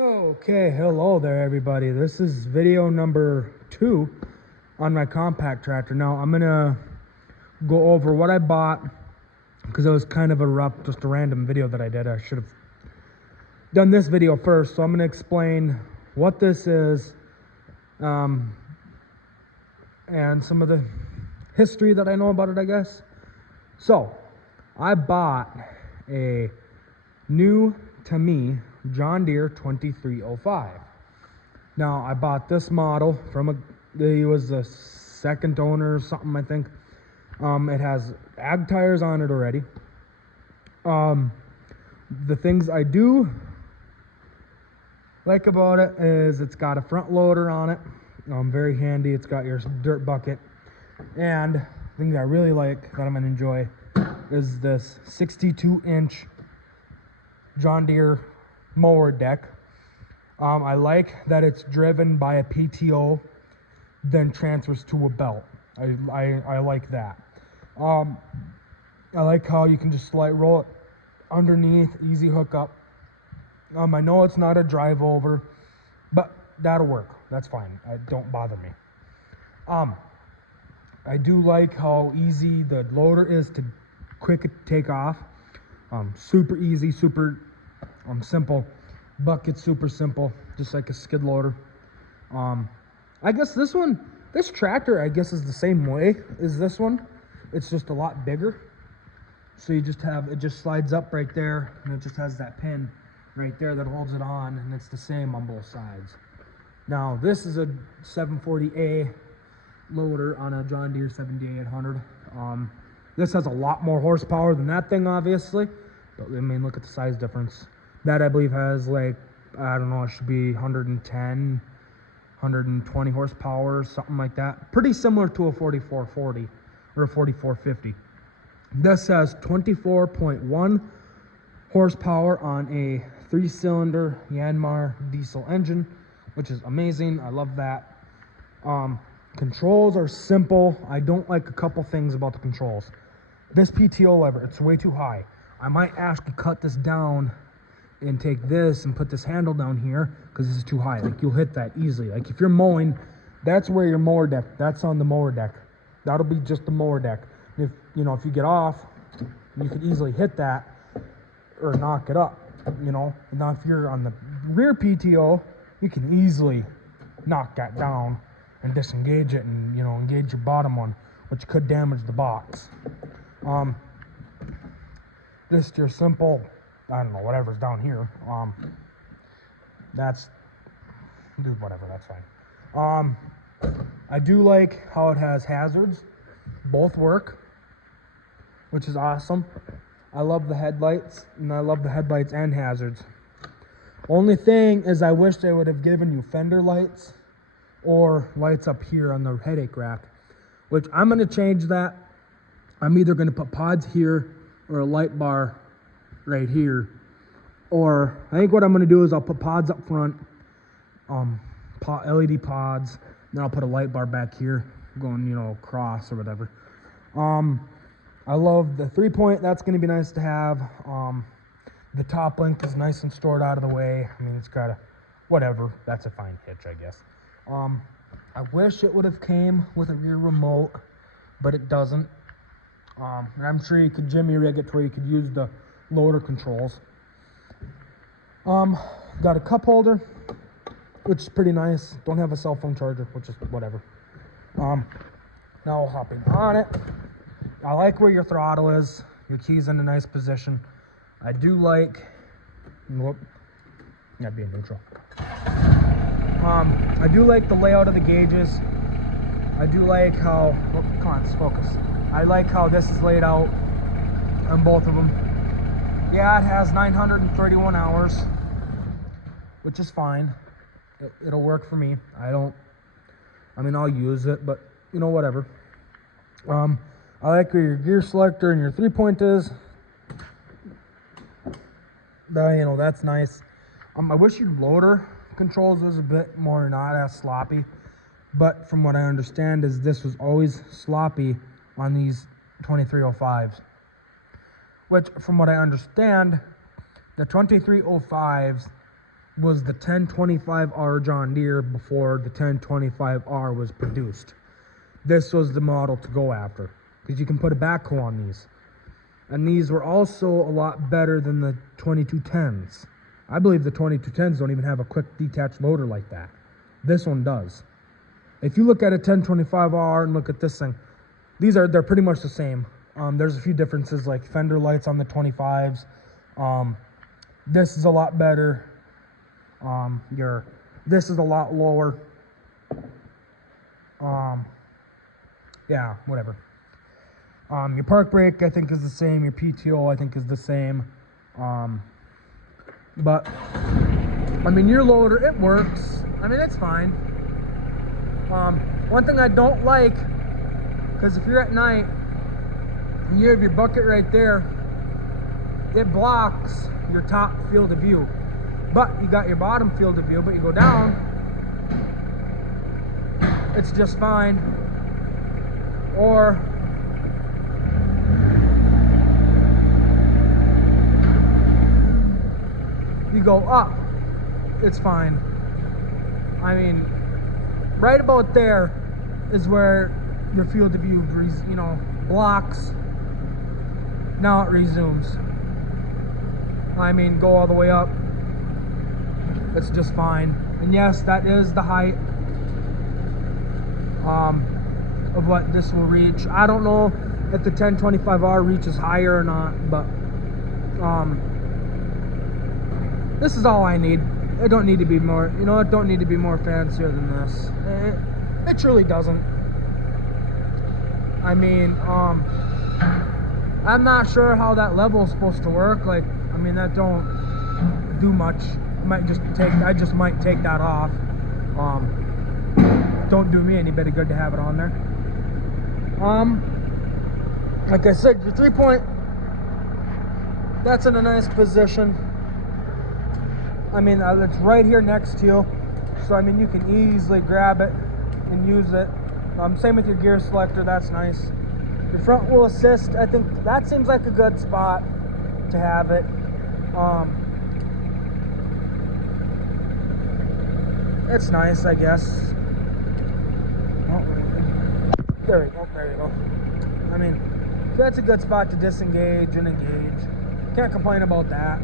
Okay, hello there everybody. This is video number 2 on my compact tractor. Now I'm gonna go over what I bought because it was kind of just a random video that I did. I should have done this video first. So I'm gonna explain what this is and some of the history that I know about it, I guess. So I bought a new, to me, John Deere 2305. Now I bought this model from he was the second owner or something, I think. It has ag tires on it already. The things I do like about it is it's got a front loader on it. Very handy. It's got your dirt bucket. And the thing that I really like that I'm gonna enjoy is this 62-inch John Deere mower deck. I like that it's driven by a PTO, then transfers to a belt. I like that. I like how you can just roll it underneath, easy hookup. I know it's not a drive over, but that'll work. That's fine. Don't bother me. I do like how easy the loader is to quick take off. Super easy, super simple. Bucket super simple, just like a skid loader. I guess this tractor, I guess, is the same way as this one. It's just a lot bigger. So it just slides up right there, and it just has that pin right there that holds it on, and it's the same on both sides. Now this is a 740A loader on a John Deere 7800. This has a lot more horsepower than that thing, obviously, but I mean, look at the size difference. That, I believe, has like, I don't know, it should be 110, 120 horsepower, something like that. Pretty similar to a 4440 or a 4450. This has 24.1 horsepower on a 3-cylinder Yanmar diesel engine, which is amazing. I love that. Controls are simple. I don't like a couple things about the controls. This PTO lever, it's way too high. I might ask to cut this down and take this and put this handle down here because this is too high. Like, you'll hit that easily. Like, if you're mowing, that's where your mower deck, that's on the mower deck. That'll be just the mower deck. If you get off, you could easily hit that or knock it up, Now, if you're on the rear PTO, you can easily knock that down and disengage it and, engage your bottom one, which could damage the box. Just your simple, I don't know, whatever's down here. That's fine. I do like how it has hazards. Both work, which is awesome. I love the headlights, and I love the headlights and hazards. Only thing is, I wish they would have given you fender lights or lights up here on the headache rack, which I'm going to change that. I'm either going to put pods here or a light bar right here, or I think what I'm going to do is I'll put pods up front, LED pods, then I'll put a light bar back here going, across or whatever. I love the 3-point. That's going to be nice to have. The top link is nice and stored out of the way. I mean, it's got whatever. That's a fine hitch, I guess. I wish it would have came with a rear remote, but it doesn't. And I'm sure you could jimmy rig it to where you could use the loader controls. Got a cup holder, which is pretty nice. Don't have a cell phone charger, which is whatever. Now hopping on it. I like where your throttle is. Your key's in a nice position. I do like, that'd be a neutral. I do like the layout of the gauges. I do like how, come on, let's focus. I like how this is laid out on both of them. Yeah, it has 931 hours, which is fine. It'll work for me. I'll use it, but whatever. I like where your gear selector and your 3-point is. That's nice. I wish your loader controls was a bit more not as sloppy, but from what I understand is this was always sloppy on these 2305s, which from what I understand, the 2305s was the 1025R John Deere before the 1025R was produced. This was the model to go after because you can put a backhoe on these. And these were also a lot better than the 2210s. I believe the 2210s don't even have a quick detached loader like that. This one does. If you look at a 1025R and look at this thing, they're pretty much the same. There's a few differences like fender lights on the 25s. This is a lot better. This is a lot lower. Yeah, whatever. Your park brake I think is the same. Your PTO I think is the same. But I mean, your loader, it works. I mean, it's fine. One thing I don't like, because if you're at night and you have your bucket right there, it blocks your top field of view. But you got your bottom field of view, but you go down, it's just fine. Or you go up, it's fine. I mean, right about there is where your field of view, blocks. Now it resumes. I mean, go all the way up. It's just fine. And yes, that is the height of what this will reach. I don't know if the 1025R reaches higher or not, but this is all I need. It don't need to be more, it don't need to be more fancier than this. It truly doesn't. I mean, I'm not sure how that level is supposed to work. Like, I mean, that don't do much. I just might take that off. Don't do me any bit of good to have it on there. Like I said, your 3-point, that's in a nice position. I mean, it's right here next to you, so I mean, you can easily grab it and use it. Same with your gear selector, that's nice. Your front wheel assist, I think that seems like a good spot to have it. It's nice, I guess. There we go, there you go. I mean, that's a good spot to disengage and engage. Can't complain about that.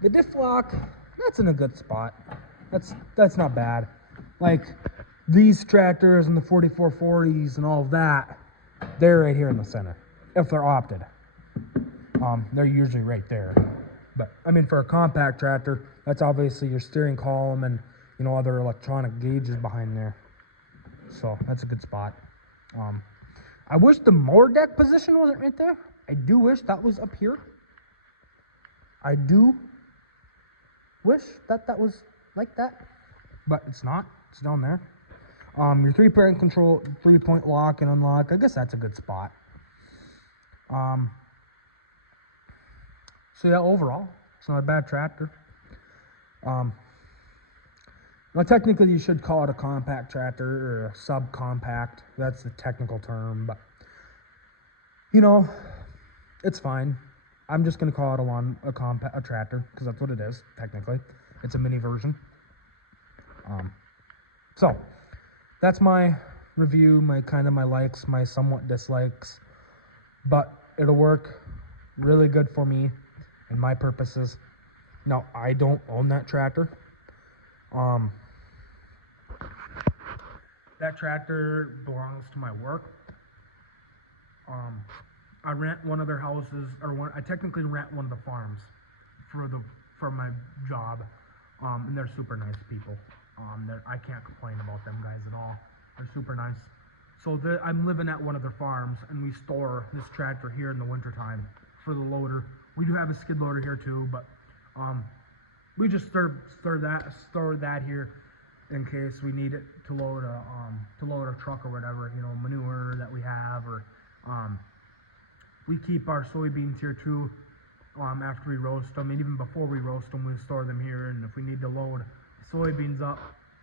The diff lock, that's in a good spot. That's not bad. Like these tractors and the 4440s and all of that, they're right here in the center. If they're opted, they're usually right there. But I mean, for a compact tractor, that's obviously your steering column and other electronic gauges behind there. So that's a good spot. I wish the mower deck position wasn't right there. I do wish that was up here. I do wish that was like that, but it's not. It's down there. Your 3-point control, 3-point lock and unlock, I guess that's a good spot. So yeah, overall, it's not a bad tractor. Now technically you should call it a compact tractor or a subcompact. That's the technical term, but it's fine. I'm just gonna call it a tractor because that's what it is. Technically, it's a mini version. So that's my review, my likes, my somewhat dislikes, but it'll work really good for me and my purposes. Now I don't own that tractor. That tractor belongs to my work. I rent one of their houses, I technically rent one of the farms for my job, and they're super nice people. I can't complain about them guys at all. They're super nice. So I'm living at one of their farms, and we store this tractor here in the wintertime for the loader. We do have a skid loader here too, but we just store that here in case we need it to load a truck or whatever, manure that we have, or we keep our soybeans here too. After we roast them, and even before we roast them, we store them here. And if we need to load soybeans up,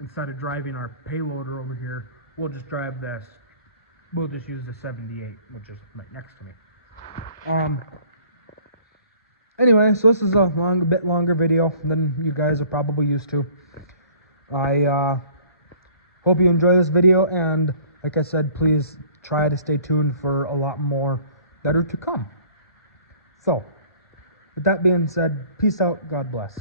instead of driving our payloader over here, we'll just drive this. We'll just use the 78, which is right next to me. Anyway, so this is a bit longer video than you guys are probably used to. I hope you enjoy this video, and like I said, please try to stay tuned for a lot more better to come. So, with that being said, peace out, God bless.